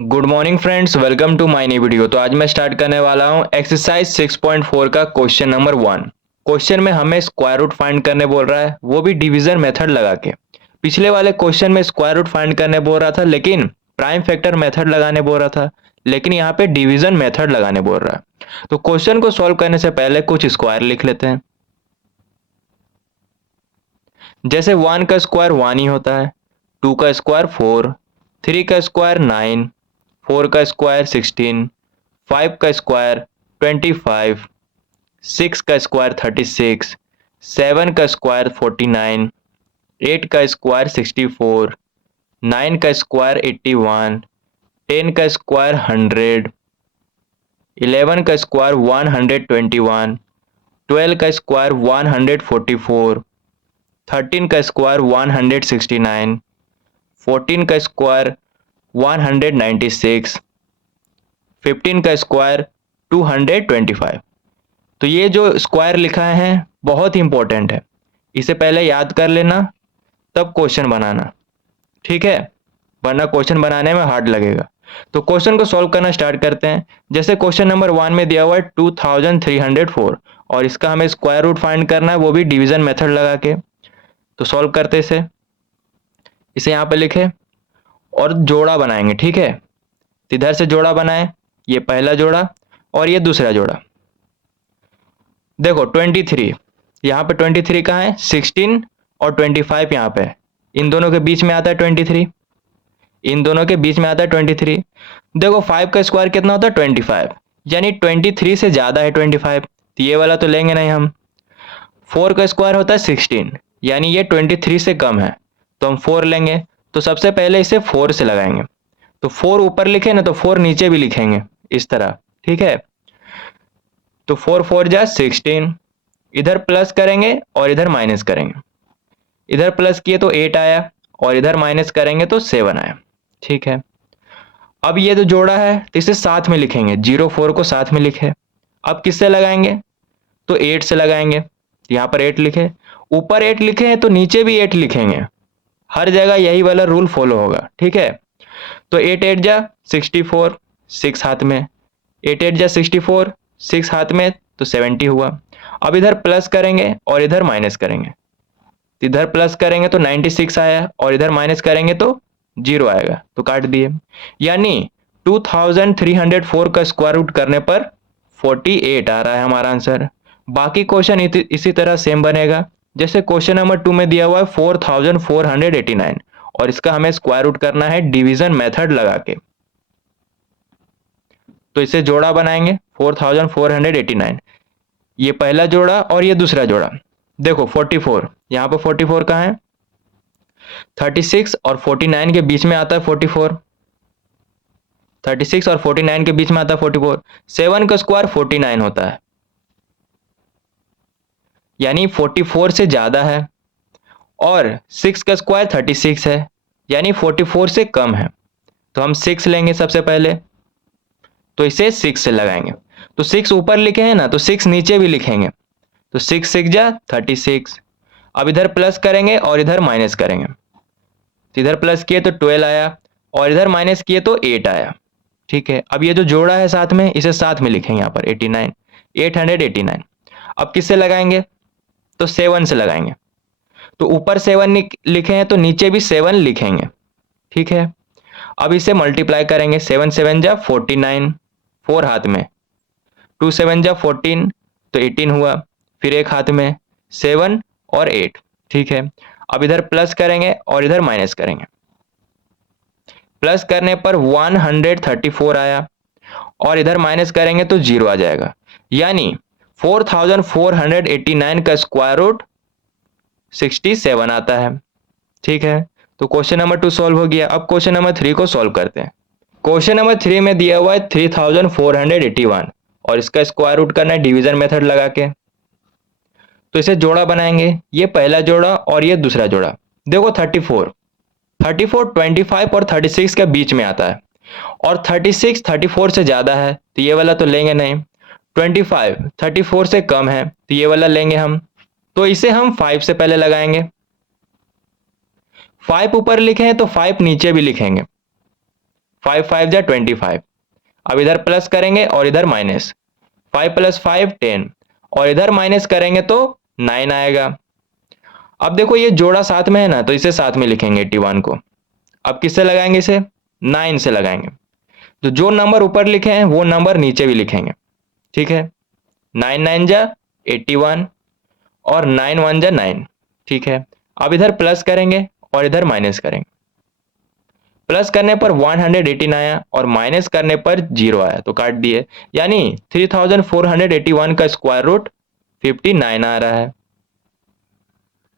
Good morning friends, welcome to my new video. तो आज मैं स्टार्ट करने वाला हूं एक्सरसाइज 6.4 का क्वेश्चन नंबर 1। क्वेश्चन में हमें स्क्वायर रूट फाइंड करने बोल रहा है, वो भी डिवीजन मेथड लगा के। पिछले वाले क्वेश्चन में स्क्वायर रूट फाइंड करने बोल रहा था, लेकिन प्राइम फैक्टर मेथड लगाने बोल रहा था, लेकिन यहाँ पे डिवीजन मेथड लगाने बोल रहा है। तो क्वेश्चन को सॉल्व करने से पहले कुछ स्क्वायर लिख लेते हैं। जैसे 1 का स्क्वायर 1 ही होता है, 2 का स्क्वायर 4, 3 का स्क्वायर 9, 4 का स्क्वायर 16, 5 का स्क्वायर 25, 6 का स्क्वायर 36, 7 का स्क्वायर 49, 8 का स्क्वायर 64, 9 का स्क्वायर 81, 10 का स्क्वायर 100, 11 का स्क्वायर 121, 12 का स्क्वायर 144, 13 का स्क्वायर 169, 14 का स्क्वायर 196, 15 का स्क्वायर 225। तो ये जो स्क्वायर लिखा है बहुत ही इंपॉर्टेंट है, इसे पहले याद कर लेना तब क्वेश्चन बनाना, ठीक है? वरना क्वेश्चन बनाने में हार्ड लगेगा। तो क्वेश्चन को सॉल्व करना स्टार्ट करते हैं। जैसे क्वेश्चन नंबर 1 में दिया हुआ है 2304 और इसका हमें स्क्वायर रूट फाइंड करना है, वो भी डिवीजन मेथड लगा के। तो सॉल्व करते इसे यहाँ पे लिखे और जोड़ा बनाएंगे, ठीक है? इधर से जोड़ा बनाए, ये पहला जोड़ा और ये दूसरा जोड़ा। देखो 23, यहाँ पे 23 कहाँ है? 16 और 25 यहाँ पे, इन दोनों के बीच में आता है 23, इन दोनों के बीच में आता है 23। देखो 5 का स्क्वायर कितना होता है? 25, यानी 23 से ज्यादा है 25, तो ये वाला तो लेंगे नहीं हम। 4 का स्क्वायर होता है 16, यानी ये 23 से कम है, तो हम 4 लेंगे। तो सबसे पहले इसे 4 से लगाएंगे, तो 4 ऊपर लिखे ना तो 4 नीचे भी लिखेंगे इस तरह, ठीक है? तो 4 4 जा 16, इधर प्लस करेंगे और इधर माइनस करेंगे। इधर प्लस किए तो 8 आया और इधर माइनस करेंगे तो 7 आया, ठीक है? अब ये जो जोड़ा है तो इसे साथ में लिखेंगे, 0 4 को साथ में लिखे। अब किससे लगाएंगे? तो 8 से लगाएंगे। यहाँ पर 8 लिखे, ऊपर 8 लिखे हैं तो नीचे भी 8 लिखेंगे, हर जगह यही वाला रूल फॉलो होगा, ठीक है? तो 8 8 जा 64, 6 हाथ में, 8 8 जा 64, 6 हाथ में, तो 70 हुआ। अब इधर प्लस करेंगे और इधर माइनस करेंगे, इधर प्लस करेंगे तो 96 आया और इधर माइनस करेंगे तो 0 आएगा, तो काट दिए। यानी 2304 का स्क्वायर रूट करने पर 48 आ रहा है हमारा आंसर। बाकी क्वेश्चन इसी तरह सेम बनेगा। जैसे क्वेश्चन नंबर 2 में दिया हुआ है 4489 और इसका हमें स्क्वायर रूट करना है डिवीजन मेथड लगा के। तो इसे जोड़ा बनाएंगे 4489, ये पहला जोड़ा और ये दूसरा जोड़ा। देखो 44, यहाँ पर 44 कहाँ है? 36 और 49 के बीच में आता है 44, 36 और 49 के बीच में आता है 44। 7 का स्क्वायर 49 होता है, यानी 44 से ज्यादा है, और 6 का स्क्वायर 36 है, यानी 44 से कम है। तो हम 6 लेंगे सबसे पहले, तो इसे 6 से लगाएंगे। तो 6 ऊपर लिखे हैं ना, तो 6 नीचे भी लिखेंगे, तो 6 6 जा 36। अब इधर प्लस करेंगे और इधर माइनस करेंगे, तो इधर प्लस किए तो 12 आया और इधर माइनस किए तो 8 आया, ठीक है? अब ये जो जोड़ा है साथ में, इसे साथ में लिखेंगे यहाँ पर 89, 889। अब किससे लगाएंगे? तो 7 से लगाएंगे। तो ऊपर 7 लिखे हैं तो नीचे भी 7 लिखेंगे, ठीक है? अब इसे मल्टीप्लाई करेंगे, 7 7 जा 49, 4 हाथ में, 2 7 जा 14, तो 18 हुआ, फिर एक हाथ में 7 और 8, ठीक है? अब इधर प्लस करेंगे और इधर माइनस करेंगे, प्लस करने पर 134 आया और इधर माइनस करेंगे तो 0 आ जाएगा। यानी 4489 का स्क्वायर रूट 67 आता है, ठीक है? तो क्वेश्चन नंबर 2 सॉल्व हो गया। अब क्वेश्चन नंबर 3 को सॉल्व करते हैं। क्वेश्चन नंबर 3 में दिया हुआ है 3481 और इसका स्क्वायर रूट करना है डिवीजन मेथड लगा के। तो इसे जोड़ा बनाएंगे, ये पहला जोड़ा और ये दूसरा जोड़ा। देखो 34 25 और 36 के बीच में आता है, और 36 34 से ज्यादा है, तो ये वाला तो लेंगे नहीं। 25 34 से कम है, तो ये वाला लेंगे हम। तो इसे हम 5 से पहले लगाएंगे, 5 ऊपर लिखे हैं तो 5 नीचे भी लिखेंगे, 5 5 जा 25। अब इधर प्लस करेंगे और इधर माइनस, 5 + 5 10, और इधर माइनस करेंगे तो 9 आएगा। अब देखो ये जोड़ा साथ में है ना, तो इसे साथ में लिखेंगे 81 को। अब किससे लगाएंगे इसे? 9 से लगाएंगे। तो जो नंबर ऊपर लिखे हैं वो नंबर नीचे भी लिखेंगे, ठीक है। 9 9 जा 81 और 9 1 जा 9, ठीक है। अब इधर प्लस करेंगे और इधर माइनस करेंगे। प्लस करने पर 118 आया और माइनस करने पर 0 आया, तो काट दिए। यानी 3481 का स्क्वायर रूट 59 आ रहा है।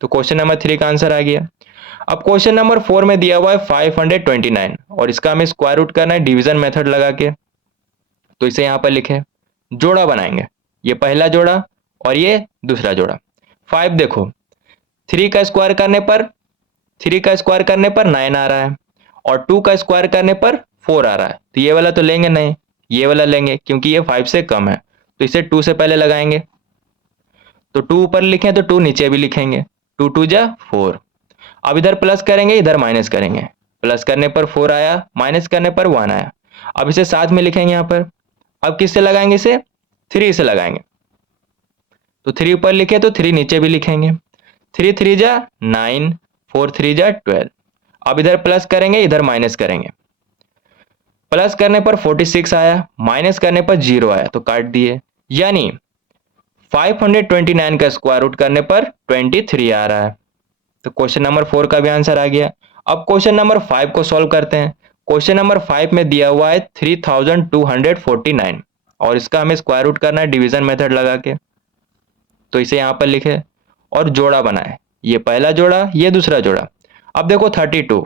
तो क्वेश्चन नंबर 3 का आंसर आ गया। अब क्वेश्चन नंबर 4 में दिया हुआ है 529 और इसका हमें स्क्वायर रूट करना है डिवीजन मेथड लगा के। तो इसे यहां पर लिखें, जोड़ा बनाएंगे, ये पहला जोड़ा और ये दूसरा जोड़ा। 5 देखो 3 का स्क्वायर करने पर 9 आ रहा है और 2 का स्क्वायर करने पर 4 आ रहा है। तो ये वाला तो लेंगे नहीं, ये वाला लेंगे क्योंकि ये 5 से कम है, तो इसे 2 से पहले लगाएंगे। तो 2 ऊपर लिखें तो 2 नीचे भी लिखेंगे, 2 2 जा 4। अब इधर प्लस करेंगे, इधर माइनस करेंगे। प्लस करने पर 4 आया, माइनस करने पर 1 आया। अब इसे साथ में लिखेंगे यहाँ पर। अब किससे लगाएंगे इसे? 3 से लगाएंगे। तो 3 ऊपर लिखे तो 3 नीचे भी लिखेंगे। 3 3 जा 9, 4 3 जा 12। अब इधर प्लस करेंगे, इधर माइनस करेंगे। प्लस करने पर 46 आया, माइनस करने पर 0 आया, तो काट दिए। यानी 529 का स्क्वायर रूट करने पर 23 आ रहा है। तो क्वेश्चन नंबर 4 का भी आंसर आ गया। अब क्वेश्चन नंबर 5 को सॉल्व करते हैं। क्वेश्चन नंबर 5 में दिया हुआ है 3249 और इसका हमें स्क्वायर रूट करना है डिवीजन मेथड लगा के। तो इसे यहां पर लिखे और जोड़ा बनाए, ये पहला जोड़ा, ये दूसरा जोड़ा। अब देखो 32,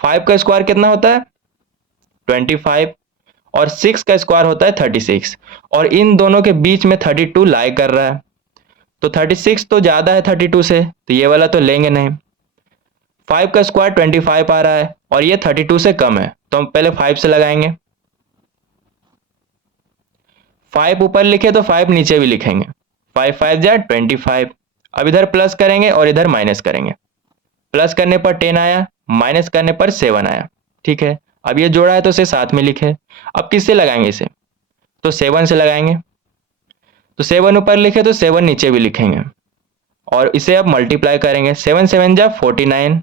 5 का स्क्वायर कितना होता है? 25 और 6 का स्क्वायर होता है 36, और इन दोनों के बीच में 32 लाई कर रहा है। तो 36 तो ज्यादा है 32 से, तो ये वाला तो लेंगे नहीं। 5 का स्क्वायर 25 आ रहा है और ये 32 से कम है, तो हम पहले 5 से लगाएंगे। 5 ऊपर लिखे तो 5 नीचे भी लिखेंगे, 5 5 जा 25। अब इधर प्लस करेंगे और इधर माइनस करेंगे। प्लस करने पर 10 आया, माइनस करने पर 7 आया, ठीक है। अब ये जोड़ा है तो इसे साथ में लिखे। अब किससे लगाएंगे इसे? तो 7 से लगाएंगे। तो 7 ऊपर लिखे तो 7 नीचे भी लिखेंगे और इसे अब मल्टीप्लाई करेंगे। 7 7 जा 49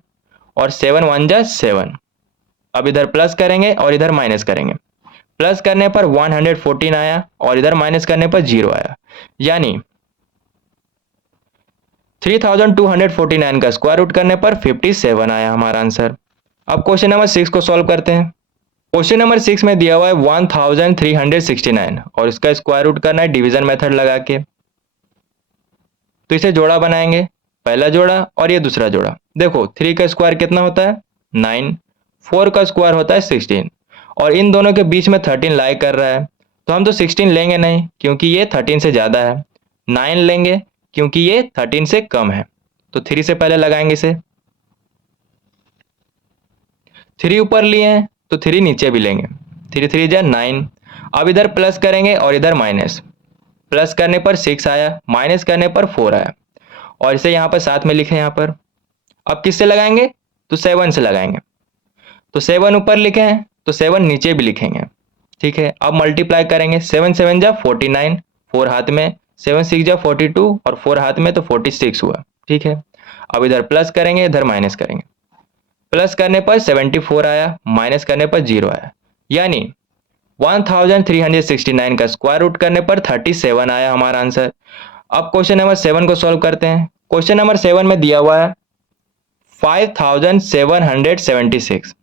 और 7 1 जा 7। अब इधर प्लस करेंगे और इधर माइनस करेंगे। प्लस करने पर 114 आया और इधर माइनस करने पर 0 आया। यानी 3249 का स्क्वायर रूट करने पर 57 आया हमारा आंसर। अब क्वेश्चन नंबर 6 को सॉल्व करते हैं। क्वेश्चन नंबर 6 में दिया हुआ है 1369 और इसका स्क्वायर रूट करना है डिवीजन मेथड लगा के। तो इसे जोड़ा बनाएंगे, पहला जोड़ा और ये दूसरा जोड़ा। देखो 3 का स्क्वायर कितना होता है? 9, 4 का स्क्वायर होता है 16 और इन दोनों के बीच में 13 लाई कर रहा है, तो हम तो 16 लेंगे नहीं क्योंकि ये 13 से ज्यादा है। 9 लेंगे क्योंकि ये 13 से कम है, तो 3 से पहले लगाएंगे इसे। 3 ऊपर लिए हैं तो 3 नीचे भी लेंगे, 3 3 जा 9। अब इधर प्लस करेंगे और इधर माइनस। प्लस करने पर 6 आया, माइनस करने पर 4 आया और इसे यहाँ पर साथ में लिखे यहाँ पर। अब किससे लगाएंगे? तो 7 से लगाएंगे। तो 7 ऊपर लिखे हैं तो 7 नीचे भी लिखेंगे, ठीक है। अब मल्टीप्लाई करेंगे, 7 7 जा 49, 4 हाथ में, 7 6 जा 42 और 4 हाथ में, तो 46 हुआ, ठीक है। अब इधर प्लस करेंगे, इधर माइनस करेंगे। प्लस करने पर 74 आया, माइनस करने पर 0 आया। यानी 1369 का स्क्वायर रूट करने पर 37 आया हमारा आंसर। अब क्वेश्चन नंबर 7 को सॉल्व करते हैं। क्वेश्चन नंबर 7 में दिया हुआ है 5776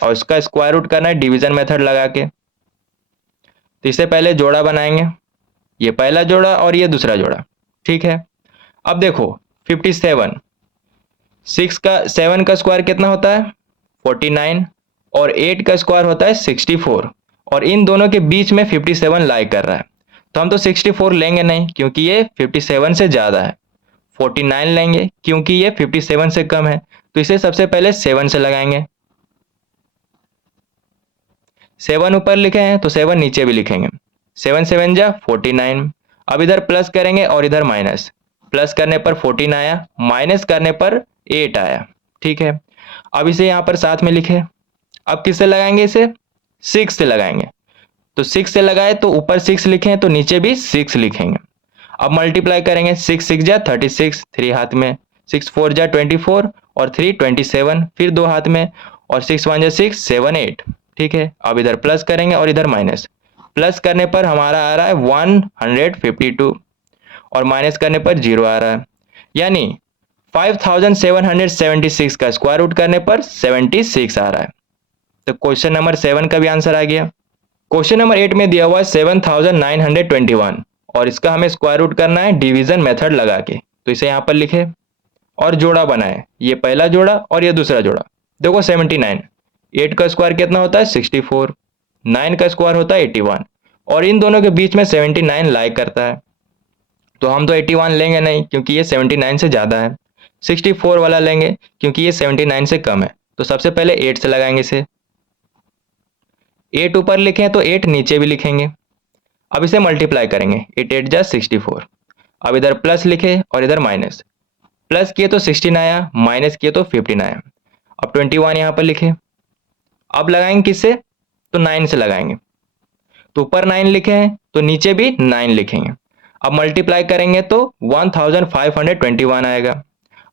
और इसका स्क्वायर रूट करना है डिवीजन मेथड लगा के। तो इससे पहले जोड़ा बनाएंगे, ये पहला जोड़ा और ये दूसरा जोड़ा, ठीक है। अब देखो 57, 7 का स्क्वायर कितना होता है? 49 और 8 का स्क्वायर होता है 64 और इन दोनों के बीच में 57 लाई कर रहा है, तो हम तो 64 लेंगे नहीं क्योंकि ये 57 से ज्यादा है। 49 लेंगे क्योंकि ये 57 से कम है, तो इसे सबसे पहले 7 से लगाएंगे। 7 ऊपर लिखे हैं तो 7 नीचे भी लिखेंगे, 7 7 जा 49। अब इधर प्लस करेंगे और इधर माइनस। प्लस करने पर 14 आया, माइनस करने पर 8 आया, ठीक है। अब इसे यहाँ पर साथ में लिखे। अब किससे लगाएंगे इसे? 6 से लगाएंगे। तो 6 से लगाए तो ऊपर 6 लिखे तो नीचे भी 6 लिखेंगे। अब मल्टीप्लाई करेंगे, 6 6 जा 36, 3 हाथ में, 6 4 जा 24 और 3 27, फिर 2 हाथ में, और 6 1 जा 6 7 8। ठीक है, अब इधर प्लस करेंगे और इधर माइनस। प्लस करने पर हमारा आ रहा है 152 और माइनस करने पर 0 आ रहा है, यानी 5776 का स्क्वायर रूट करने पर 76 आ रहा है। तो क्वेश्चन नंबर 7 का भी आंसर आ गया। क्वेश्चन नंबर 8 में दिया हुआ है 7921 और इसका हमें स्क्वायर रूट करना है डिवीजन मेथड लगा के। तो इसे यहाँ पर लिखे और जोड़ा बनाए, ये पहला जोड़ा और ये दूसरा जोड़ा। देखो 79, 8 का स्क्वायर कितना होता है 64, 9 का स्क्वायर होता है 81 और इन दोनों के बीच में 79 लाई करता है। तो हम तो 81 लेंगे नहीं क्योंकि ये 79 से ज़्यादा है, 64 वाला लेंगे क्योंकि ये 79 से कम है। तो सबसे पहले 8 से लगाएंगे इसे, 8 ऊपर लिखे तो 8 नीचे भी लिखेंगे। अब इसे मल्टीप्लाई करेंगे, 8 8 जा 64। अब इधर प्लस लिखे और इधर माइनस, प्लस किए तो 16 आया, माइनस किए तो 15 आया। अब 21 यहाँ पर लिखे। अब लगाएंगे किससे, तो 9 से लगाएंगे। तो ऊपर 9 लिखे हैं तो नीचे भी 9 लिखेंगे। अब मल्टीप्लाई करेंगे तो 1521 आएगा।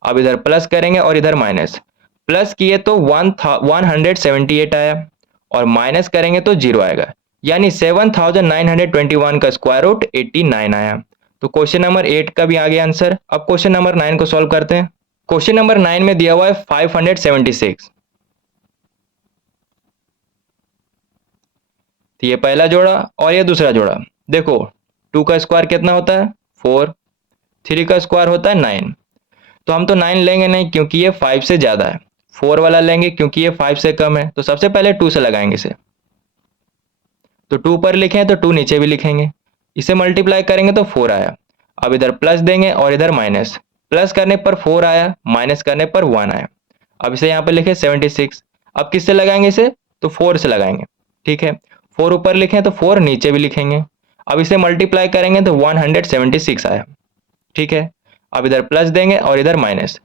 अब इधर प्लस करेंगे और इधर माइनस, प्लस किए तो 178 आया और माइनस करेंगे तो 0 आएगा, यानी 7921 का स्क्वायर रूट 89 आया। तो क्वेश्चन नंबर 8 का भी आ गया आंसर। अब क्वेश्चन नंबर 9 को सॉल्व करते हैं। क्वेश्चन नंबर 9 में दिया हुआ है 576। तो ये पहला जोड़ा और ये दूसरा जोड़ा। देखो 2 का स्क्वायर कितना होता है 4, 3 का स्क्वायर होता है 9। तो हम तो 9 लेंगे नहीं क्योंकि ये 5 से ज़्यादा है, 4 वाला लेंगे क्योंकि ये 5 से कम है। तो सबसे पहले 2 से लगाएंगे इसे। तो 2 पर लिखे हैं तो 2 नीचे भी लिखेंगे। इसे मल्टीप्लाई करेंगे तो 4 आया। अब इधर प्लस देंगे और इधर माइनस, प्लस करने पर 4 आया, माइनस करने पर 1 आया। अब इसे यहाँ पर लिखे 76। अब किससे लगाएंगे इसे, तो 4 से लगाएंगे। ठीक है, 4 ऊपर लिखें तो 4 नीचे भी लिखेंगे। अब इसे मल्टीप्लाई करेंगे तो 176 आया। ठीक है, अब इधर प्लस देंगे और इधर माइनस,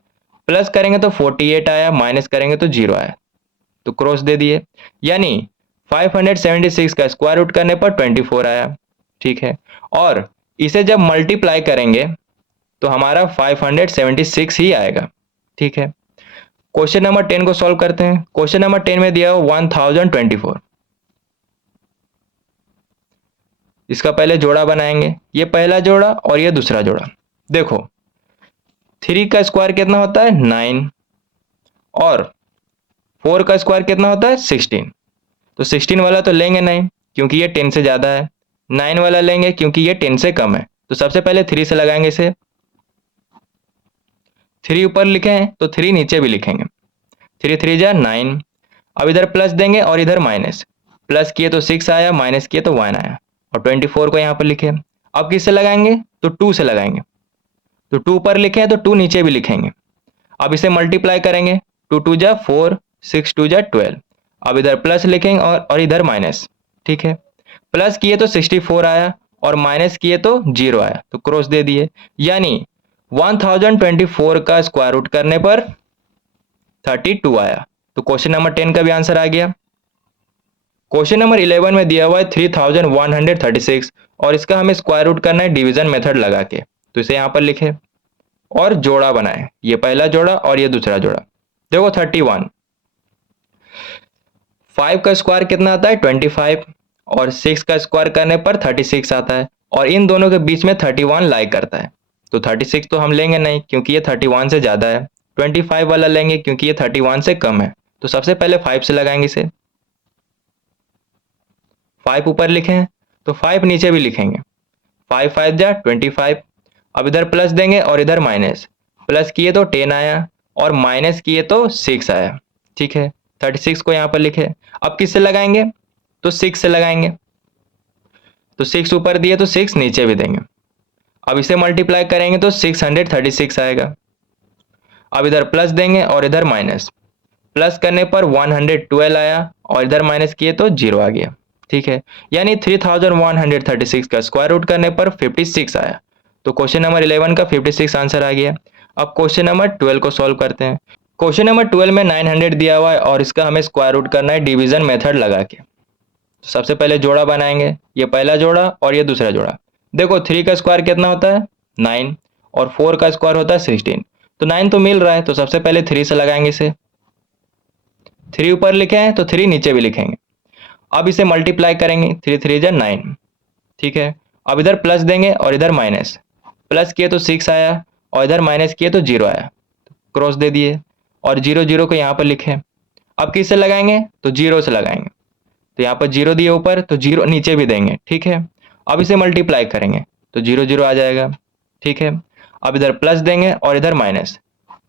प्लस करेंगे तो 48 आया, माइनस करेंगे तो 0 आया। तो क्रॉस दे दिए, यानी 576 का स्क्वायर रूट करने पर 24 आया। ठीक है, और इसे जब मल्टीप्लाई करेंगे तो हमारा 576 ही आएगा। ठीक है, क्वेश्चन नंबर 10 को सॉल्व करते हैं। क्वेश्चन नंबर 10 में दिया हुआ 1024। इसका पहले जोड़ा बनाएंगे, ये पहला जोड़ा और ये दूसरा जोड़ा। देखो 3 का स्क्वायर कितना होता है 9 और 4 का स्क्वायर कितना होता है 16। तो 16 वाला तो लेंगे नहीं क्योंकि ये 10 से ज़्यादा है, 9 वाला लेंगे क्योंकि ये 10 से कम है। तो सबसे पहले 3 से लगाएंगे इसे। 3 ऊपर लिखे हैं तो 3 नीचे भी लिखेंगे, 3 3 जा 9। अब इधर प्लस देंगे और इधर माइनस, प्लस किए तो 6 आया, माइनस किए तो 1 आया और 24 को यहाँ पर लिखे। अब किससे लगाएंगे, तो 2 से लगाएंगे। तो 2 ऊपर लिखे हैं तो 2 नीचे भी लिखेंगे। अब इसे मल्टीप्लाई करेंगे, 2 2 जा 4, 6 2 जा 12। अब इधर प्लस लिखेंगे और इधर माइनस। ठीक है, प्लस किए तो 64 आया और माइनस किए तो 0 आया। तो क्रॉस दे दिए, यानी 1024 का स्क्वायर रूट करने पर 32 आया। तो क्वेश्चन नंबर 10 का भी आंसर आ गया। क्वेश्चन नंबर 11 में दिया हुआ है 3136 और इसका हमें स्क्वायर रूट करना है डिवीजन मेथड लगा के। तो इसे यहाँ पर लिखे और जोड़ा बनाए, ये पहला जोड़ा और ये दूसरा जोड़ा। देखो 31, 5 का स्क्वायर कितना आता है 25 और 6 का स्क्वायर करने पर 36 आता है और इन दोनों के बीच में 31 लाई करता है। तो 36 तो हम लेंगे नहीं क्योंकि ये 31 से ज़्यादा है, 25 वाला लेंगे क्योंकि ये 31 से कम है। तो सबसे पहले 5 से लगाएंगे इसे। 5 ऊपर लिखे हैं तो 5 नीचे भी लिखेंगे, 5 5 जा 25। अब इधर प्लस देंगे और इधर माइनस, प्लस किए तो 10 आया और माइनस किए तो 6 आया। ठीक है, 36 को यहाँ पर लिखे। अब किससे लगाएंगे, तो 6 से लगाएंगे। तो 6 ऊपर दिए तो 6 नीचे भी देंगे। अब इसे मल्टीप्लाई करेंगे तो 636 आएगा। अब इधर प्लस देंगे और इधर माइनस, प्लस करने पर 112 आया और इधर माइनस किए तो 0 आ गया। ठीक है, यानी 3136 का स्क्वायर रूट करने पर 56 आया। तो क्वेश्चन नंबर 11 का 56 आंसर आ गया। अब क्वेश्चन नंबर 12 को सॉल्व करते हैं। क्वेश्चन नंबर 12 में 900 दिया हुआ है और इसका हमें स्क्वायर रूट करना है डिवीजन मेथड लगा के। तो सबसे पहले जोड़ा बनाएंगे, ये पहला जोड़ा और ये दूसरा जोड़ा। देखो 3 का स्क्वायर कितना होता है 9 और 4 का स्क्वायर होता है 16। तो 9 तो मिल रहा है, तो सबसे पहले 3 से लगाएंगे इसे। 3 ऊपर लिखे हैं तो 3 नीचे भी लिखेंगे। अब इसे मल्टीप्लाई करेंगे, 3 3 जा 9, ठीक है। अब इधर प्लस देंगे और इधर माइनस, प्लस किए तो 6 आया और इधर माइनस किए तो 0 आया, क्रॉस दे दिए और 0 0 को यहाँ पर लिखे। अब किससे लगाएंगे तो 0 से लगाएंगे, तो यहाँ पर 0 दिए ऊपर तो 0 नीचे भी देंगे, ठीक है। अब इसे मल्टीप्लाई करेंगे तो 0 0 आ जाएगा, ठीक है। अब इधर प्लस देंगे और इधर माइनस,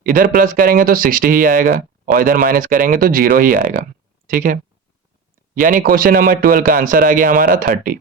इधर प्लस करेंगे तो 60 ही आएगा और इधर माइनस करेंगे तो 0 ही आएगा, ठीक है। यानी क्वेश्चन नंबर 12 का आंसर आ गया हमारा 30।